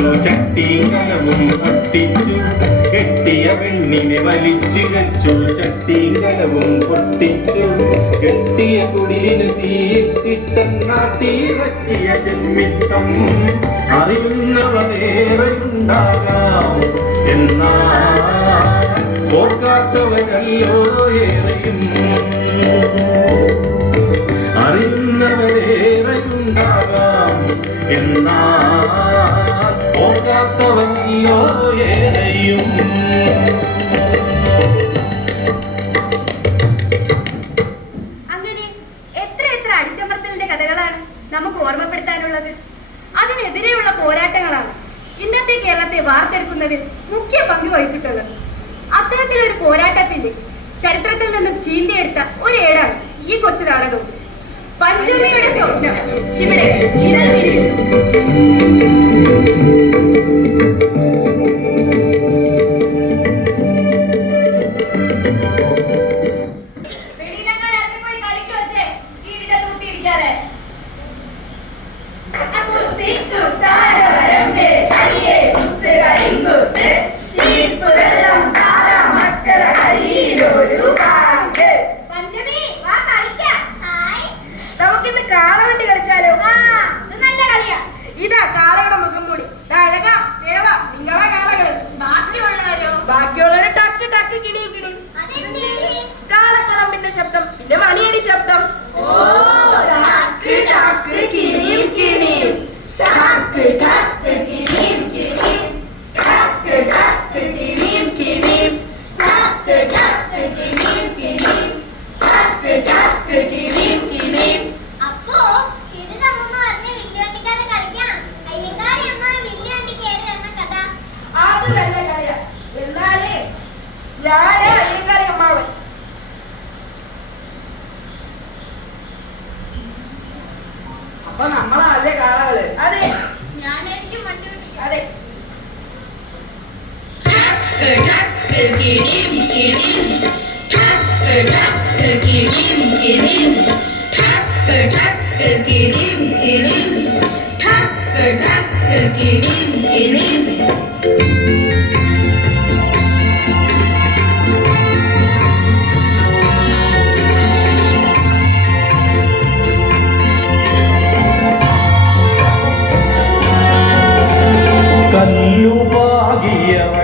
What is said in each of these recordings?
ചട്ടീങ്കലവും പൊട്ടിച്ചു. കെട്ടിയ പെണ്ണിനെ വലിച്ചു കച്ചു ചട്ടീങ്കലവും പൊട്ടിച്ചു. കെട്ടിയ കുടിയിന് തീയിട്ടിട്ടെന്നാട്ടി പറ്റിയ ജന്മിത്തം അറിയുന്നവരേറെയുണ്ടാകാം എന്നാ ഓർക്കാത്തവരല്ലോ ഏറെയും. അറിയുന്നവരേറെയുണ്ടാകാം. എന്നാ ഓർക്കാത്തവല്ലോ ഏറെയും അങ്ങനെ എത്ര എത്ര അടിച്ചമർത്തലിന്റെ കഥകളാണ് നമുക്ക് ഓർമ്മപ്പെടുത്താനുള്ളത്? അതിനെതിരെയുള്ള പോരാട്ടങ്ങളാണ് ഇന്നത്തെ കേരളത്തെ വാർത്തെടുക്കുന്നതിൽ മുഖ്യ പങ്ക് വഹിച്ചിട്ടുള്ളത്. അത്തരത്തിലൊരു പോരാട്ടത്തിന്റെ ചരിത്രത്തിൽ നിന്നും ചീന്തിയെടുത്ത ഒരു ഏടാണ് ഈ കൊച്ചു നാടകവും പഞ്ചമിയുടെ സ്വപ്നം ഇവിടെ ഇരവിരിക്കും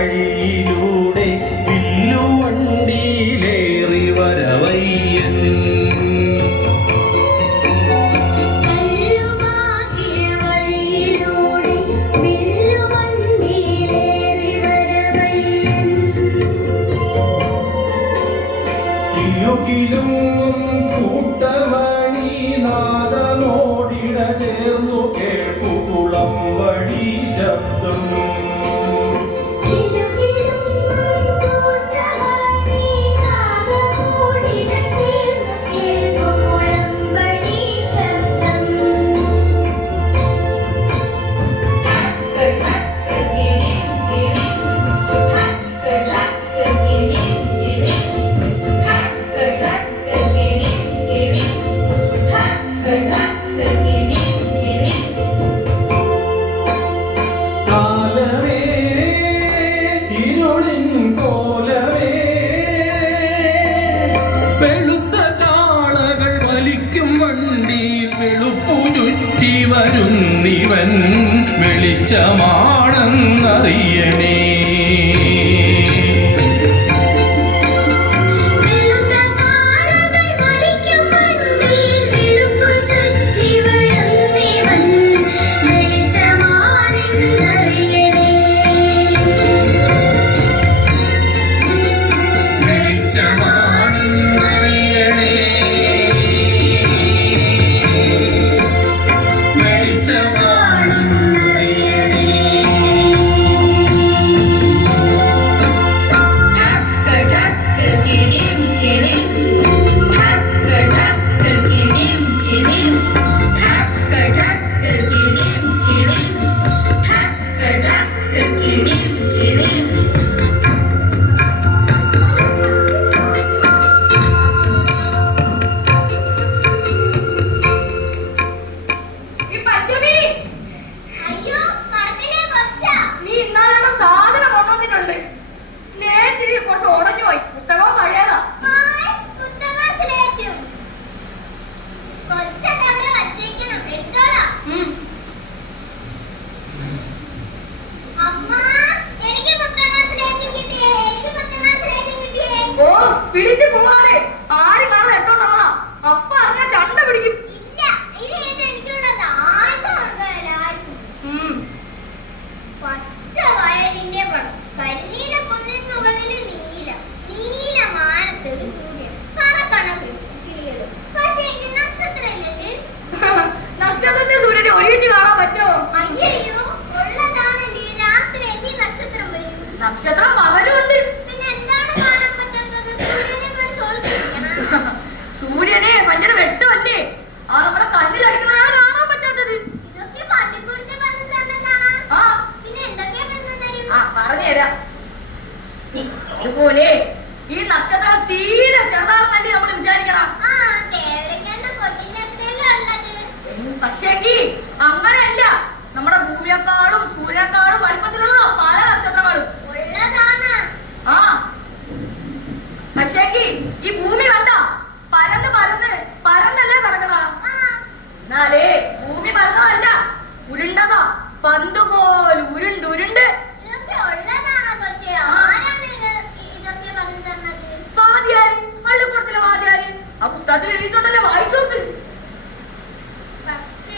വഴിയിലൂ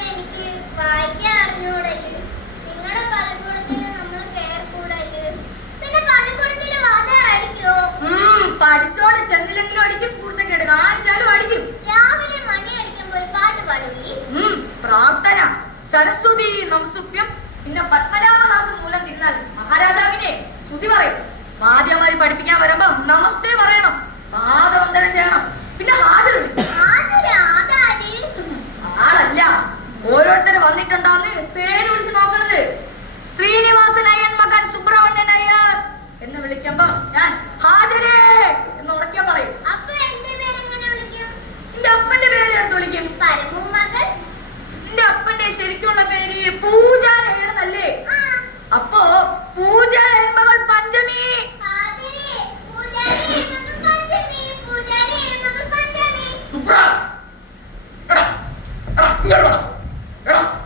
എനിക്ക് വായിക്കാൻ നമ്മൾ പിന്നെ അടിക്കും അടിക്കും. രാവിലെ അടിക്കുമ്പോൾ പാട്ട് പ്രാർത്ഥന പത്മനാഭദാസ് മൂലം തിരുന്നാൽ മഹാരാജാവിനെ സ്തുതി പറയും. മാധ്യമാരി പഠിപ്പിക്കാൻ വരുമ്പോ നമസ്തേ പേര് ചേർത്ത് വിളിക്കും നിന്റെ അപ്പന്റെ ശരിക്കുള്ള പേര് പൂജ രേണന്നല്ലേ അപ്പോ പൂജ മകൾ പഞ്ചമി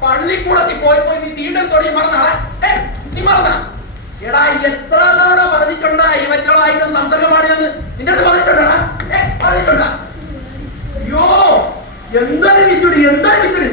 പള്ളിക്കൂടത്തിൽ പോയി പോയി നീ വീണ്ടും തൊടി മറന്നാളെ നീ മറന്നാ എടാ എത്ര തവണ പറഞ്ഞിട്ടുണ്ടാ ഈ മറ്റുള്ള ഐറ്റം സംസർഗമാണ് നിന്റെ അടുത്ത് പറഞ്ഞിട്ടുണ്ടാ പറഞ്ഞിട്ടുണ്ടാ അയ്യോ എന്താണ് വിശുടി എന്താണ് വിശുടി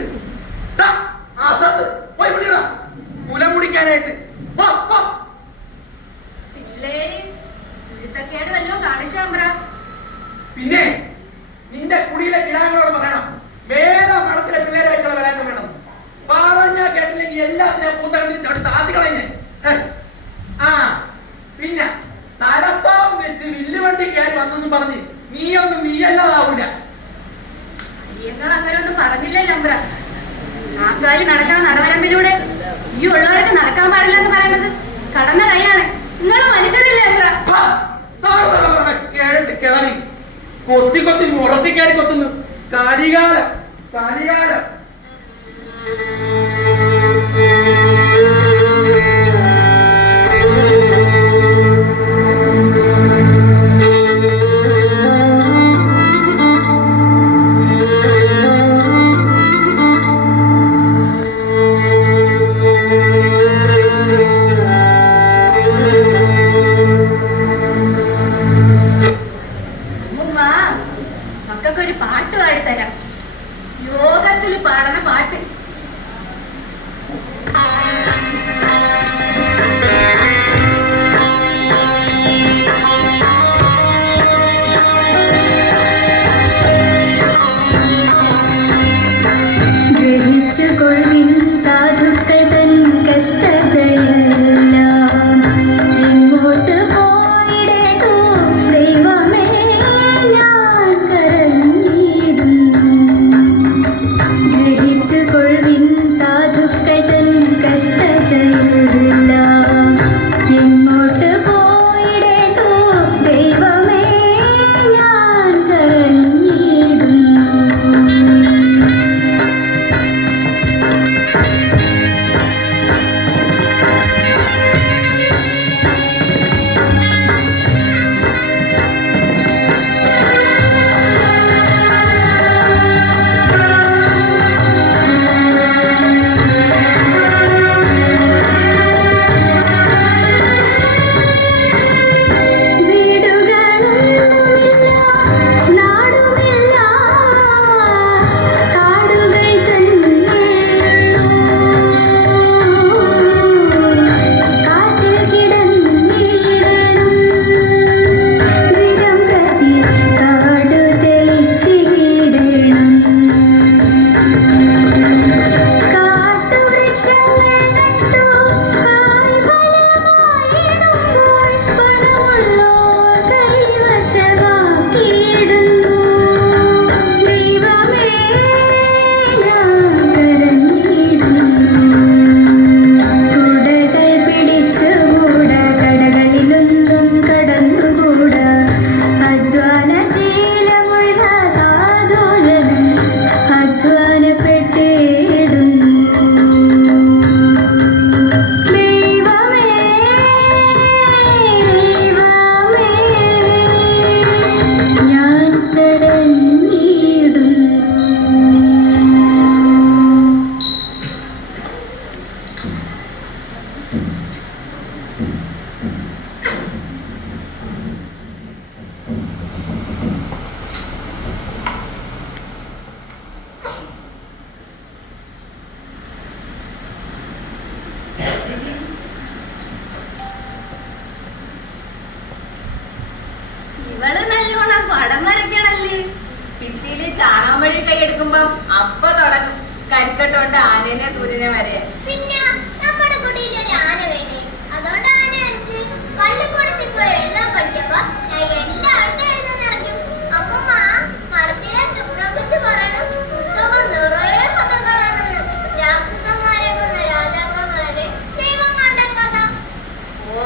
ഓ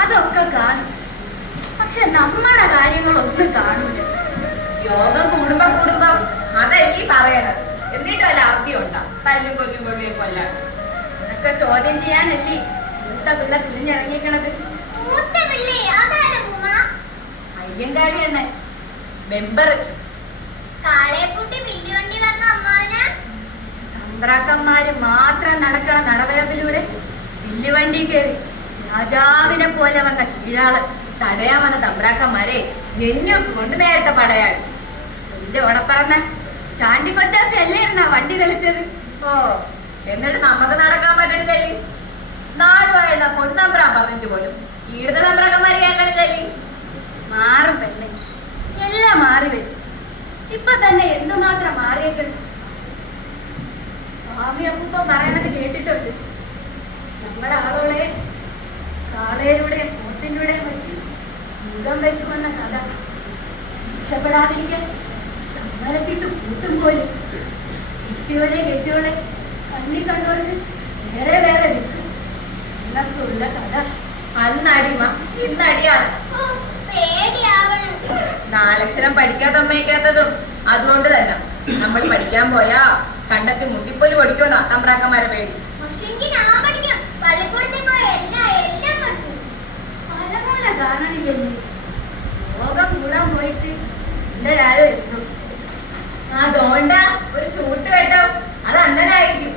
അതൊക്കെ കാണും. പക്ഷെ നമ്മുടെ കാര്യങ്ങളൊന്നും കാണൂല. യോഗം കൂടുമ്പോ കൂടുമ്പോ ഈ പറയണത്. എന്നിട്ടും അല്ല അർത്ഥി ഉണ്ടാ? തല്ലും കൊല്ലും കൊള്ളിയും കൊല്ലാണ് അതൊക്കെ ചോദ്യം ചെയ്യാനല്ലേ? മൂത്ത പിള്ള തുനിഞ്ഞിറങ്ങിക്കണത് ഉമ്മ അയ്യങ്കാളി തന്നെ. മെമ്പർ കാളയെക്കുട്ടി മില്ലുവണ്ടി വന്ന അമ്മാവന? തന്ത്രാക്കന്മാര് മാത്രം നടക്കണ നടവരപ്പിലൂടെ വില്ലുവണ്ടി കയറി രാജാവിനെ പോലെ വന്ന കീഴാൾ തടയാൻ വന്ന തമ്പ്രാക്കന്മാരെ നെഞ്ഞൊക്കെ കൊണ്ട് നേരത്തെ പടയാടി. എന്റെ ഓടപ്പറന്ന ചാണ്ടിക്കൊച്ചാക്ക് ഇരുന്നാ വണ്ടി തെളിച്ചത് ഓ എന്നിട്ട് നമുക്ക് നടക്കാൻ പറ്റണില്ലേ നാടുവാഴുന്ന പൊന്നമ്പ്രാൻ പറഞ്ഞിട്ട് പോലും ഈടുന്ന തമ്പ്രാക്കന്മാരെ കേൾക്കണില്ലേ മാറും പെണ്ണെ. എല്ലാം മാറി വരും. ഇപ്പൊ തന്നെ എന്തുമാത്രം മാറിയേക്കണം? സ്വാമി അപ്പൂപ്പ പറയണത് കേട്ടിട്ടുണ്ട്. നമ്മുടെ ആളുകളെ കാളയിലൂടെയും പോത്തിന്റെയും വെച്ച് മുഖം വയ്ക്കുമെന്ന കഥ. രക്ഷപ്പെടാതിരിക്കാൻ ശമ്പലത്തിട്ട് കൂട്ടും പോലും. കിട്ടിയോലെ കെട്ടിയോളെ കണ്ണി കണ്ടോണ്ട് വേറെ വേറെ വിൽക്കും എന്നൊക്കെ ഉള്ള കഥ. അന്നടിമ ഇന്നടിയാണ്. നാലക്ഷരം പഠിക്കാത്ത അമ്മയ്ക്കാത്തതും അതുകൊണ്ട് തന്നെ നമ്മൾ പഠിക്കാൻ പോയാ കണ്ടത്തിൽ മുട്ടിപ്പൊലി പഠിക്കുമെന്നാ തമ്പ്രാക്കന്മാരെ പേടി. കാണണില്ലെന്ന്. ലോകം കൂടാൻ പോയിട്ട് എന്റെ രായോ എത്തും. ആ ദോണ്ട ഒരു ചൂട്ട് വെട്ടോ അത് അന്നനായിരിക്കും.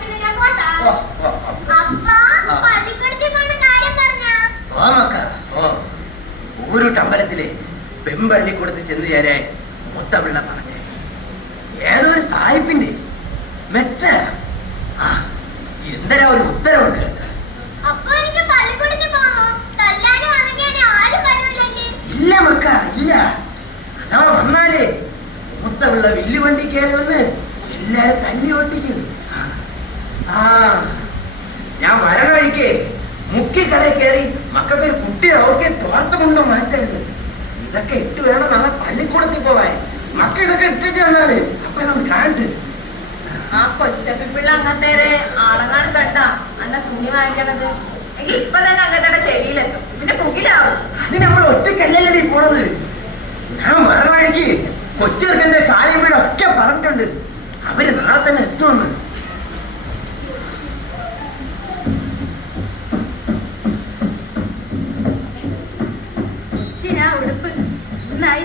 പിന്നെ ഞാൻ പോണ കാര്യം മക്ക പെമ്പള്ളി കൊടുത്ത് ചെന്ന് ചേരാൻ മൊത്തമുള്ള പണം. കൊച്ചപ്പിപ്പിള്ള അങ്ങനത്തെ ആളെങ്ങാനും കണ്ട അന്ന തുണി വാങ്ങിക്കണത്. എങ്കിൽ ഇപ്പൊ തന്നെ അങ്ങനത്തെ ചെവിയിലെത്തും. പിന്നെ പുകിലാവും. അത് നമ്മൾ ഒറ്റക്കല്ലേ പോണത്? ഞാൻ മറവാഴിക്ക് കൊച്ചെറുക്കന്റെ കാളിയമ്മയുടെ ഒക്കെ പറഞ്ഞിട്ടുണ്ട്. അവർ നാളെ തന്നെ എത്തുമെന്ന്. ഉടുപ്പ് നന്നായി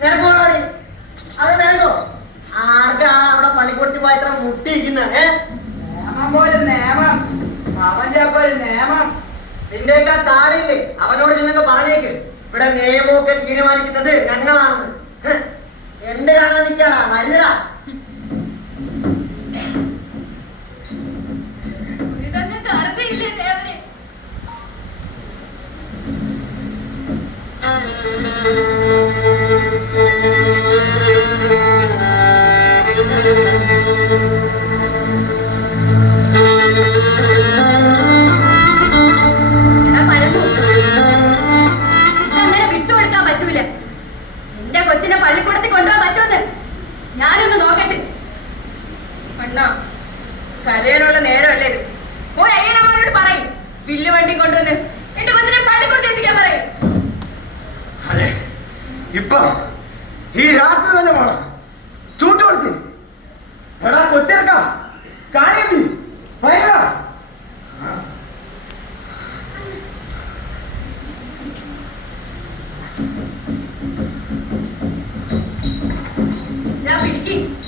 നിനക്കോടി അത്? നിനക്കോ? ആർക്കാണ് അവിടെ പള്ളിക്കൂടത്തിൽ പോയി ഇത്ര മുട്ടിയിരിക്കുന്നത് ഏ? നിയമം പോലെ നിയമം അവന്റെ അപ്പൊ ഒരു നിയമം നിന്റെയൊക്കെ അവനോട് ചെന്നൊക്കെ പറഞ്ഞേക്ക്. ഇവിടെ നിയമമൊക്കെ തീരുമാനിക്കുന്നത് ഞങ്ങളാണെന്ന്. എന്തിനാണ് നിൽക്കാടാ വരുന്നടാ Thank you.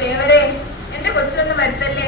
ദേവരെ എന്റെ കൊച്ചിലൊന്നും വരുത്തല്ലേ?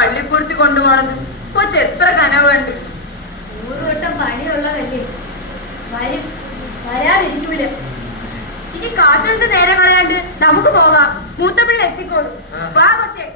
പള്ളിക്കൂടത്തി കൊണ്ടുപോണത്. കൊച്ചു എത്ര കനവുണ്ട്. നൂറുവട്ടം പണിയുള്ളതല്ലേ. വരും. വരാതിരിക്കൂല. ഇനി കാച്ചലിന്റെ നേരെ കളയാണ്ട് നമുക്ക് പോകാം. മൂത്തപ്പിള്ള എത്തിക്കോളൂ. വാ കൊച്ചേ.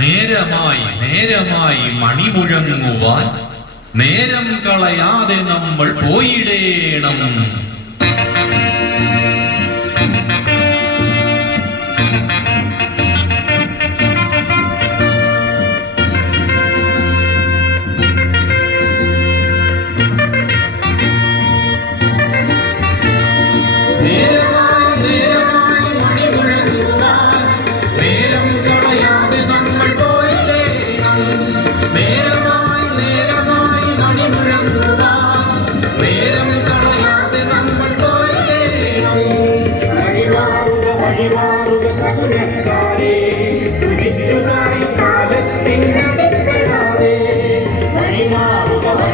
നേരമായി നേരമായി മണിമുഴങ്ങുവാൻ നേരം കളയാതെ നമ്മൾ പോയിടേണം.